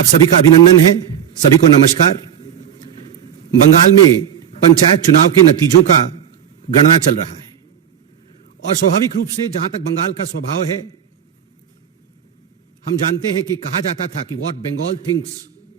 आप सभी का अभिनंदन है, सभी को नमस्कार। बंगाल में पंचायत चुनाव के नतीजों का गणना चल रहा है और स्वाभाविक रूप से जहां तक बंगाल का स्वभाव है, हम जानते हैं कि कहा जाता था कि what Bengal thinks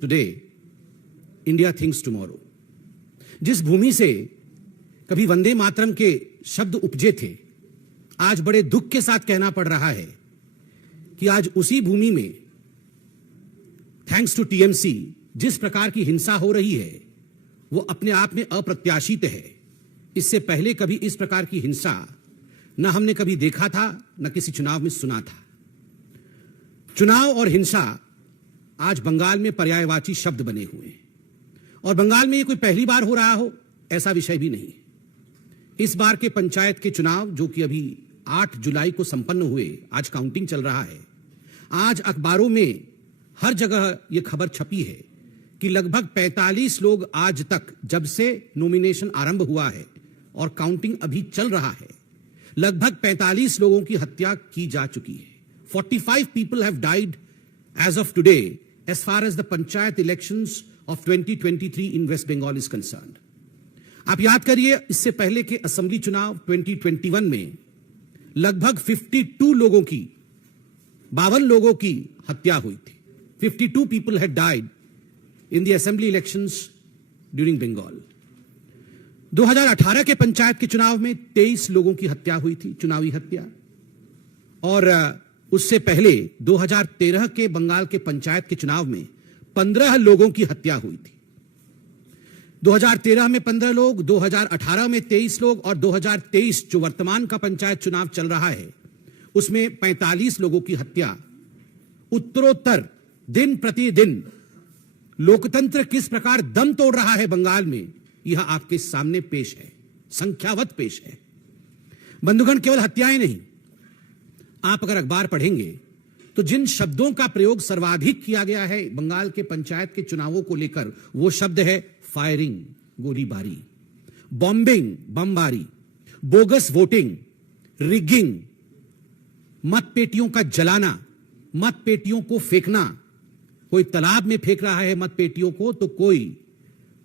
today India thinks tomorrow. जिस भूमि से कभी वंदे मातरम के शब्द उपजे थे, आज बड़े दुख के साथ कहना पड़ रहा है कि आज उसी भूमि में थैंक्स टू टीएमसी जिस प्रकार की हिंसा हो रही है वो अपने आप में अप्रत्याशित है। इससे पहले कभी इस प्रकार की हिंसा न हमने कभी देखा था, न किसी चुनाव में सुना था। चुनाव और हिंसा आज बंगाल में पर्यायवाची शब्द बने हुए हैं और बंगाल में ये कोई पहली बार हो रहा हो ऐसा विषय भी नहीं। इस बार के पंचायत के चुनाव जो कि अभी 8 जुलाई को संपन्न हुए, आज काउंटिंग चल रहा है। आज अखबारों में हर जगह यह खबर छपी है कि लगभग 45 लोग आज तक, जब से नॉमिनेशन आरंभ हुआ है और काउंटिंग अभी चल रहा है, लगभग 45 लोगों की हत्या की जा चुकी है। 45 people have died as of today as far as the panchayat elections of 2023 in West Bengal is concerned. आप याद करिए, इससे पहले के असेंबली चुनाव 2021 में लगभग 52 लोगों की हत्या हुई थी। 52 people had died in the assembly elections during Bengal. 2018 के पंचायत के चुनाव में 23 लोगों की हत्या हुई थी, चुनावी हत्या। और उससे पहले 2013 के बंगाल के पंचायत के चुनाव में 15 लोगों की हत्या हुई थी। 2013 में 15 लोग, 2018 में 23 लोग और 2023 जो वर्तमान का पंचायत चुनाव चल रहा है उसमें 45 लोगों की हत्या। उत्तरोत्तर दिन प्रतिदिन लोकतंत्र किस प्रकार दम तोड़ रहा है बंगाल में, यह आपके सामने पेश है, संख्यावत पेश है। बंधुगण, केवल हत्याएं नहीं, आप अगर अखबार पढ़ेंगे तो जिन शब्दों का प्रयोग सर्वाधिक किया गया है बंगाल के पंचायत के चुनावों को लेकर, वो शब्द है फायरिंग, गोलीबारी, बॉम्बिंग, बमबारी, बोगस वोटिंग, रिगिंग, मतपेटियों का जलाना, मतपेटियों को फेंकना। कोई तालाब में फेंक रहा है मतपेटियों को, तो कोई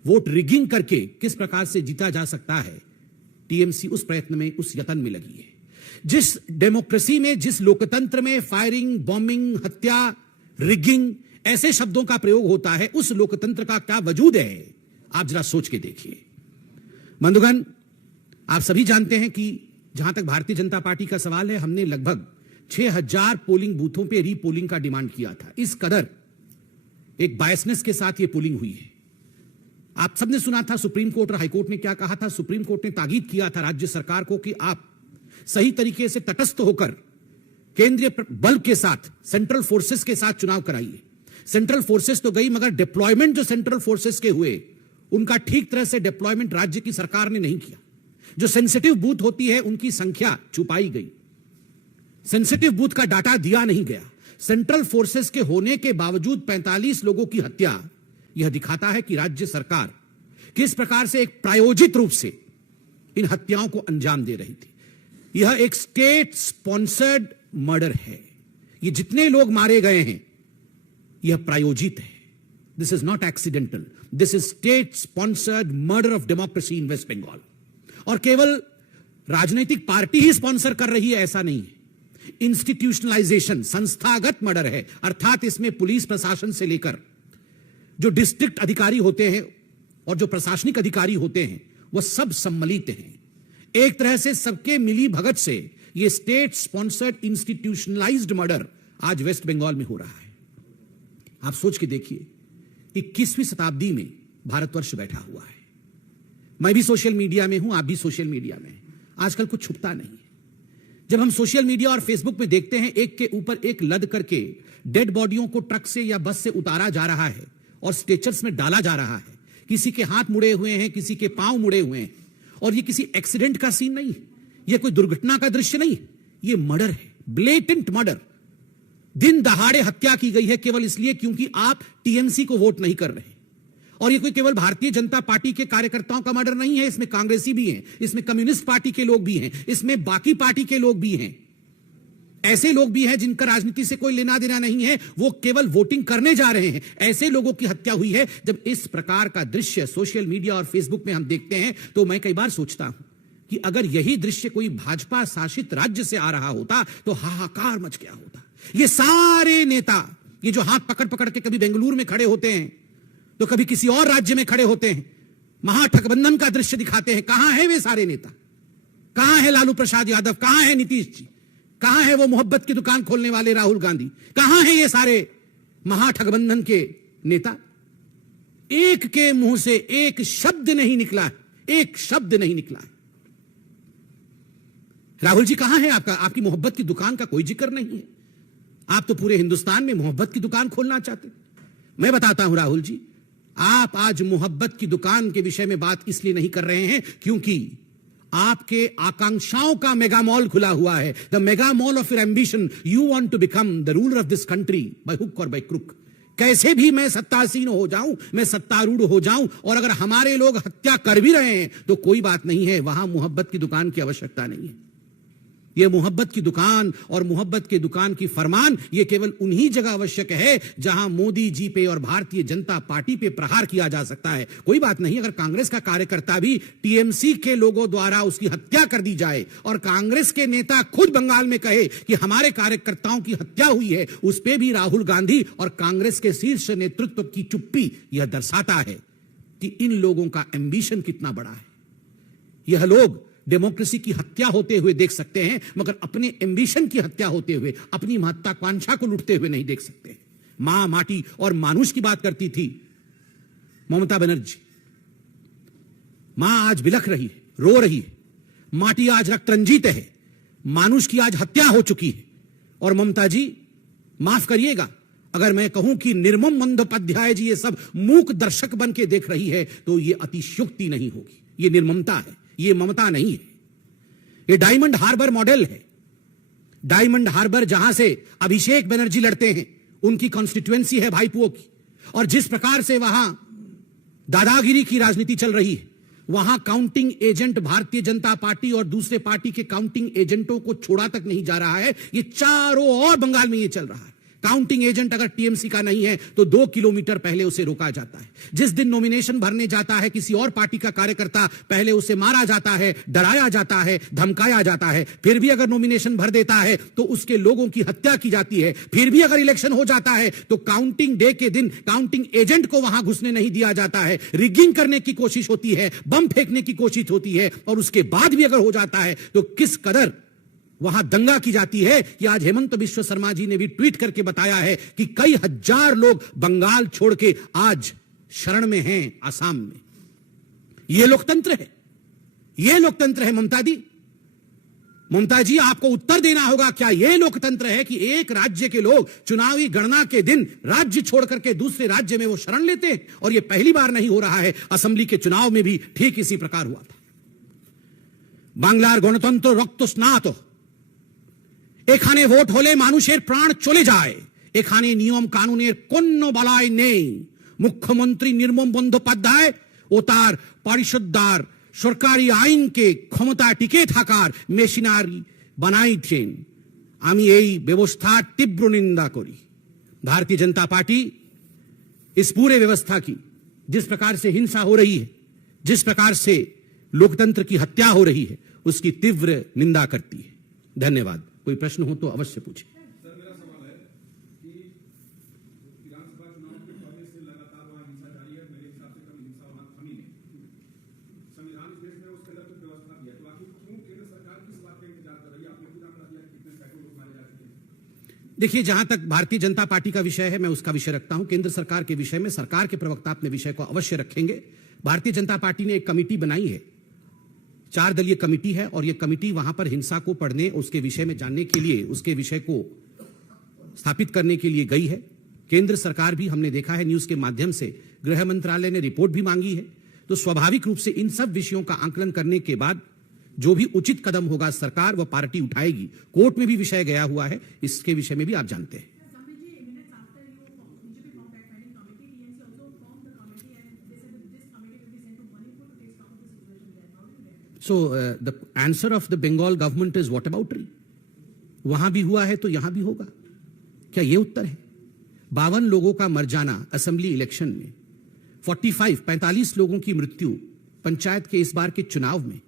वोट रिगिंग करके किस प्रकार से जीता जा सकता है, टीएमसी उस प्रयत्न में, उस यत्न में लगी है। जिस डेमोक्रेसी में, जिस लोकतंत्र में फायरिंग, बॉम्बिंग, हत्या, रिगिंग ऐसे शब्दों का प्रयोग होता है, उस लोकतंत्र का क्या वजूद है, आप जरा सोच के देखिए। बंधुगण, आप सभी जानते हैं कि जहां तक भारतीय जनता पार्टी का सवाल है, हमने लगभग 6000 पोलिंग बूथों पे रीपोलिंग का डिमांड किया था। इस कदर एक बायसनेस के साथ ये पोलिंग हुई है। आप सबने सुना था सुप्रीम कोर्ट और हाईकोर्ट ने क्या कहा था। सुप्रीम कोर्ट ने ताकीद किया था राज्य सरकार को कि आप सही तरीके से तटस्थ होकर केंद्रीय बल के साथ, सेंट्रल फोर्सेस के साथ चुनाव कराइए। सेंट्रल फोर्सेस तो गई, मगर डिप्लॉयमेंट जो सेंट्रल फोर्सेस के हुए उनका ठीक तरह से डिप्लॉयमेंट राज्य की सरकार ने नहीं किया। जो सेंसिटिव बूथ होती है उनकी संख्या छुपाई गई, सेंसिटिव बूथ का डाटा दिया नहीं गया। सेंट्रल फोर्सेस के होने के बावजूद 45 लोगों की हत्या, यह दिखाता है कि राज्य सरकार किस प्रकार से एक प्रायोजित रूप से इन हत्याओं को अंजाम दे रही थी। यह एक स्टेट स्पॉन्सर्ड मर्डर है। ये जितने लोग मारे गए हैं यह प्रायोजित है। This is not accidental, this is state sponsored murder of democracy in West Bengal. और केवल राजनीतिक पार्टी ही स्पॉन्सर कर रही है ऐसा नहीं है। इंस्टीट्यूशनलाइजेशन, संस्थागत मर्डर है, अर्थात इसमें पुलिस प्रशासन से लेकर जो डिस्ट्रिक्ट अधिकारी होते हैं और जो प्रशासनिक अधिकारी होते हैं वह सब सम्मिलित हैं। एक तरह से सबके मिली भगत से यह स्टेट स्पॉन्सर्ड इंस्टीट्यूशनलाइज्ड मर्डर आज वेस्ट बंगाल में हो रहा है। आप सोच के देखिए, 21वीं शताब्दी में भारतवर्ष बैठा हुआ है। मैं भी सोशल मीडिया में हूं, आप भी सोशल मीडिया में हैं। आजकल कुछ छुपता नहीं है। जब हम सोशल मीडिया और फेसबुक में देखते हैं एक के ऊपर एक लद करके डेड बॉडियों को ट्रक से या बस से उतारा जा रहा है और स्ट्रेचर्स में डाला जा रहा है, किसी के हाथ मुड़े हुए हैं, किसी के पांव मुड़े हुए हैं, और ये किसी एक्सीडेंट का सीन नहीं है, ये कोई दुर्घटना का दृश्य नहीं है, ये मर्डर है, ब्लेटेंट मर्डर। दिन दहाड़े हत्या की गई है केवल इसलिए क्योंकि आप टीएमसी को वोट नहीं कर रहे। और ये कोई केवल भारतीय जनता पार्टी के कार्यकर्ताओं का मर्डर नहीं है, इसमें कांग्रेसी भी हैं, इसमें कम्युनिस्ट पार्टी के लोग भी हैं, इसमें बाकी पार्टी के लोग भी हैं। ऐसे लोग भी हैं जिनका राजनीति से कोई लेना देना नहीं है, वो केवल वोटिंग करने जा रहे हैं। ऐसे लोगों की हत्या हुई है। जब इस प्रकार का दृश्य सोशल मीडिया और फेसबुक में हम देखते हैं तो मैं कई बार सोचता हूं कि अगर यही दृश्य कोई भाजपा शासित राज्य से आ रहा होता तो हाहाकार मच गया होता। ये सारे नेता, ये जो हाथ पकड़ पकड़ के कभी बेंगलुरु में खड़े होते हैं तो कभी किसी और राज्य में खड़े होते हैं, महागठबंधन का दृश्य दिखाते हैं। कहां है वे सारे नेता? कहां है लालू प्रसाद यादव? कहां है नीतीश जी? कहां है वो मोहब्बत की दुकान खोलने वाले राहुल गांधी? कहां है ये सारे महागठबंधन के नेता? एक के मुंह से एक शब्द नहीं निकला है, एक शब्द नहीं निकला है। राहुल जी कहां है आपका? आपकी मोहब्बत की दुकान का कोई जिक्र नहीं है। आप तो पूरे हिंदुस्तान में मोहब्बत की दुकान खोलना चाहते। मैं बताता हूं राहुल जी, आप आज मोहब्बत की दुकान के विषय में बात इसलिए नहीं कर रहे हैं क्योंकि आपके आकांक्षाओं का मेगा मॉल खुला हुआ है। The mega mall of your ambition. You want to become the ruler of this country by hook और बाय क्रुक। कैसे भी मैं सत्तासीन हो जाऊं, मैं सत्तारूढ़ हो जाऊं, और अगर हमारे लोग हत्या कर भी रहे हैं तो कोई बात नहीं है, वहां मोहब्बत की दुकान की आवश्यकता नहीं है। यह मोहब्बत की दुकान और मोहब्बत की दुकान की फरमान यह केवल उन्हीं जगह आवश्यक है जहां मोदी जी पे और भारतीय जनता पार्टी पे प्रहार किया जा सकता है। कोई बात नहीं अगर कांग्रेस का कार्यकर्ता भी टीएमसी के लोगों द्वारा उसकी हत्या कर दी जाए और कांग्रेस के नेता खुद बंगाल में कहे कि हमारे कार्यकर्ताओं की हत्या हुई है, उस पे भी राहुल गांधी और कांग्रेस के शीर्ष नेतृत्व की चुप्पी यह दर्शाता है कि इन लोगों का एम्बिशन कितना बड़ा है। यह लोग डेमोक्रेसी की हत्या होते हुए देख सकते हैं मगर अपने एम्बिशन की हत्या होते हुए, अपनी महत्वाकांक्षा को लुटते हुए नहीं देख सकते। मां, माटी और मानुष की बात करती थी ममता बनर्जी। मां आज बिलख रही है, रो रही है, माटी आज रक्तरंजित है, मानुष की आज हत्या हो चुकी है। और ममता जी माफ करिएगा अगर मैं कहूं कि निर्मम बंदोपाध्याय जी ये सब मूक दर्शक बन के देख रही है तो ये अतिशयोक्ति नहीं होगी। ये निर्ममता है, ये ममता नहीं है। ये डायमंड हार्बर मॉडल है। डायमंड हार्बर जहां से अभिषेक बनर्जी लड़ते हैं, उनकी कॉन्स्टिट्यूएंसी है भाईपुओं की, और जिस प्रकार से वहां दादागिरी की राजनीति चल रही है, वहां counting agent Bharatiya Janata party और दूसरे पार्टी के काउंटिंग एजेंटों को छोड़ा तक नहीं जा रहा है। ये चारों ओर बंगाल में ये चल रहा है। काउंटिंग एजेंट अगर टीएमसी का नहीं है तो 2 किलोमीटर पहले उसे रोका जाता है। जिस दिन नॉमिनेशन भरने जाता है किसी और पार्टी का कार्यकर्ता, पहले उसे मारा जाता है, डराया जाता है, धमकाया जाता है। फिर भी अगर नॉमिनेशन भर देता है तो उसके लोगों की हत्या की जाती है। फिर भी अगर इलेक्शन हो जाता है तो काउंटिंग डे के दिन काउंटिंग एजेंट को वहां घुसने नहीं दिया जाता है। रिगिंग करने की कोशिश होती है, बम फेंकने की कोशिश होती है, और उसके बाद भी अगर हो जाता है तो किस कदर वहां दंगा की जाती है कि आज हेमंत बिश्व शर्मा जी ने भी ट्वीट करके बताया है कि कई हजार लोग बंगाल छोड़ के आज शरण में हैं आसाम में। यह लोकतंत्र है, यह लोकतंत्र है ममता दी। ममता जी आपको उत्तर देना होगा, क्या यह लोकतंत्र है कि एक राज्य के लोग चुनावी गणना के दिन राज्य छोड़ करके दूसरे राज्य में वो शरण लेते हैं? और यह पहली बार नहीं हो रहा है, असेंबली के चुनाव में भी ठीक इसी प्रकार हुआ था। बांग्लार गणतंत्र रक्त स्नात, এখানে ভোট হলে মানুষের প্রাণ চলে যায়, এখানে নিয়ম কানুনের কোনো বালাই নেই। মুখ্যমন্ত্রী নির্মম বন্দ্যোপাধ্যায় ও তার পরিষদদার সরকারি আইনকে ক্ষমতা টিকে থাকার মেশিনারি বানাইছেন। আমি এই ব্যবস্থার তীব্র নিন্দা করি। भारतीय जनता पार्टी इस पूरे व्यवस्था की जिस प्रकार से हिंसा हो रही है, जिस प्रकार से लोकतंत्र की हत्या हो रही है, उसकी तीव्र निंदा करती है। धन्यवाद। कोई प्रश्न हो तो अवश्य पूछें। सर मेरा सवाल है कि विधानसभा चुनाव के पहले से लगातार वहां हिंसा जारी है। मेरे हिसाब से कभी हिंसा वहां थमी नहीं। संविधान इस देश में उसके अंदर कुछ व्यवस्था भी है, तो आखिर क्यों केंद्र सरकार किस बात का इंतजार कर रही है? आपने खुद आंकड़ा दिया कितने सैकड़ों लोग मारे जा चुके हैं। देखिए, जहां तक भारतीय जनता पार्टी का विषय है मैं उसका विषय रखता हूं। केंद्र सरकार के विषय में सरकार के प्रवक्ता अपने विषय को अवश्य रखेंगे। भारतीय जनता पार्टी ने एक कमेटी बनाई है, 4 दलीय कमेटी है, और यह कमेटी वहां पर हिंसा को पढ़ने, उसके विषय में जानने के लिए, उसके विषय को स्थापित करने के लिए गई है। केंद्र सरकार भी, हमने देखा है न्यूज के माध्यम से, गृह मंत्रालय ने रिपोर्ट भी मांगी है। तो स्वाभाविक रूप से इन सब विषयों का आंकलन करने के बाद जो भी उचित कदम होगा सरकार व पार्टी उठाएगी। कोर्ट में भी विषय गया हुआ है, इसके विषय में भी आप जानते हैं। So the answer of the Bengal government is whataboutery. वहां भी हुआ है तो यहां भी होगा? क्या यह उत्तर है? 52 लोगों का मर जाना असेंबली इलेक्शन में, 45 लोगों की मृत्यु पंचायत के इस बार के चुनाव में।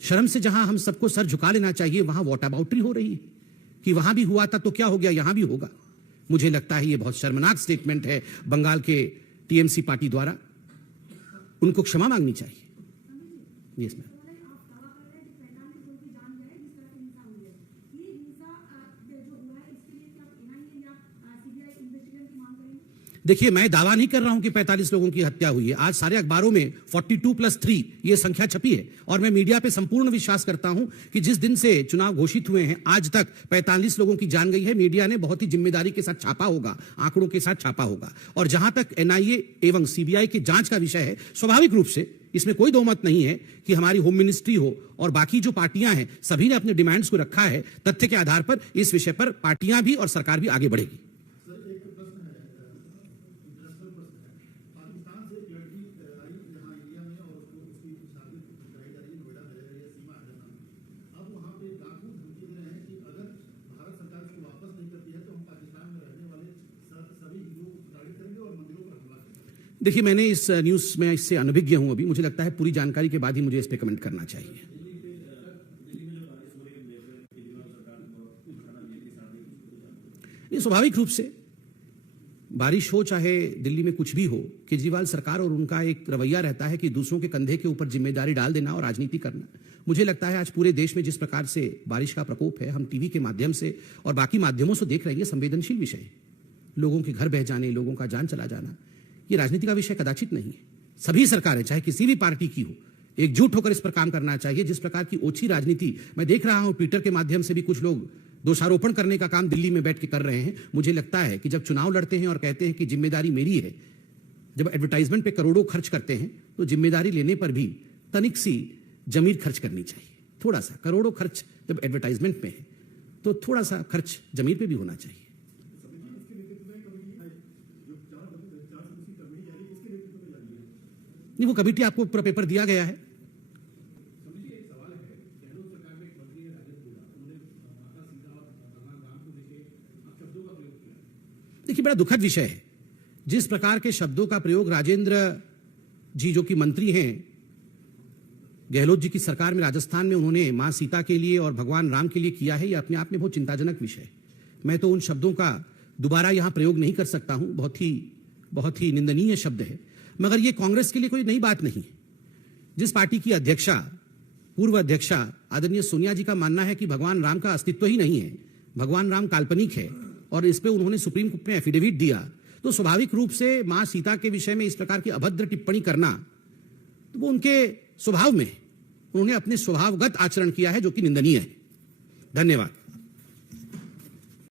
शर्म से जहां हम सबको सर झुका लेना चाहिए, वहां वॉट अबाउटरी हो रही है कि वहां भी हुआ था तो क्या हो गया, यहां भी होगा। मुझे लगता है यह बहुत शर्मनाक स्टेटमेंट है बंगाल के टीएमसी पार्टी द्वारा। उनको क्षमा मांगनी चाहिए। Yes ma'am. देखिए, मैं दावा नहीं कर रहा हूं कि 45 लोगों की हत्या हुई है। आज सारे अखबारों में 42+3 ये संख्या छपी है और मैं मीडिया पे संपूर्ण विश्वास करता हूं कि जिस दिन से चुनाव घोषित हुए हैं आज तक 45 लोगों की जान गई है। मीडिया ने बहुत ही जिम्मेदारी के साथ छापा होगा, आंकड़ों के साथ छापा होगा। और जहां तक एनआईए एवं सीबीआई की जांच का विषय है, स्वाभाविक रूप से इसमें कोई दो मत नहीं है कि हमारी होम मिनिस्ट्री हो और बाकी जो पार्टियां हैं, सभी ने अपने डिमांड्स को रखा है। तथ्य के आधार पर इस विषय पर पार्टियां भी और सरकार भी आगे बढ़ेगी। देखिए, मैंने इस न्यूज़ में इससे अनभिज्ञ हूं अभी। मुझे लगता है पूरी जानकारी के बाद ही मुझे इस पे कमेंट करना चाहिए। ये स्वाभाविक रूप से बारिश हो चाहे दिल्ली में कुछ भी हो, केजरीवाल सरकार और उनका एक रवैया रहता है कि दूसरों के कंधे के ऊपर जिम्मेदारी डाल देना और राजनीति करना। मुझे लगता है आज पूरे देश में जिस प्रकार से बारिश का प्रकोप है, हम टीवी के माध्यम से और बाकी माध्यमों से देख रहे हैं, संवेदनशील विषय है। लोगों के घर बह जाने, लोगों का जान चला जाना, ये राजनीति का विषय कदाचित नहीं है। सभी सरकारें, चाहे किसी भी पार्टी की हो, एकजुट होकर इस पर काम करना चाहिए। जिस प्रकार की ओछी राजनीति मैं देख रहा हूं, ट्विटर के माध्यम से भी कुछ लोग दोषारोपण करने का काम दिल्ली में बैठ के कर रहे हैं। मुझे लगता है कि जब चुनाव लड़ते हैं और कहते हैं कि जिम्मेदारी मेरी है, जब एडवर्टाइजमेंट पे करोड़ों खर्च करते हैं, तो जिम्मेदारी लेने पर भी तनिक सी जमीर खर्च करनी चाहिए। थोड़ा सा करोड़ों खर्च जब एडवर्टाइजमेंट में है, तो थोड़ा सा खर्च जमीर पे भी होना चाहिए। नहीं, वो कमेटी आपको पूरा पेपर दिया गया है। देखिए, बड़ा दुखद विषय है जिस प्रकार के शब्दों का प्रयोग राजेंद्र जी, जो कि मंत्री हैं गहलोत जी की सरकार में राजस्थान में, उन्होंने मां सीता के लिए और भगवान राम के लिए किया है। यह अपने आप में बहुत चिंताजनक विषय है। मैं तो उन शब्दों का दोबारा यहां प्रयोग नहीं कर सकता हूं। बहुत ही निंदनीय शब्द है। मगर यह कांग्रेस के लिए कोई नई बात नहीं। जिस पार्टी की अध्यक्षा, पूर्व अध्यक्षा आदरणीय सोनिया जी का मानना है कि भगवान राम का अस्तित्व ही नहीं है, भगवान राम काल्पनिक है, और इस पे उन्होंने सुप्रीम कोर्ट में एफिडेविट दिया, तो स्वाभाविक रूप से मां सीता के विषय में इस प्रकार की अभद्र टिप्पणी करना, तो वो उनके स्वभाव में, उन्होंने अपने स्वभावगत आचरण किया है, जो कि निंदनीय है। धन्यवाद।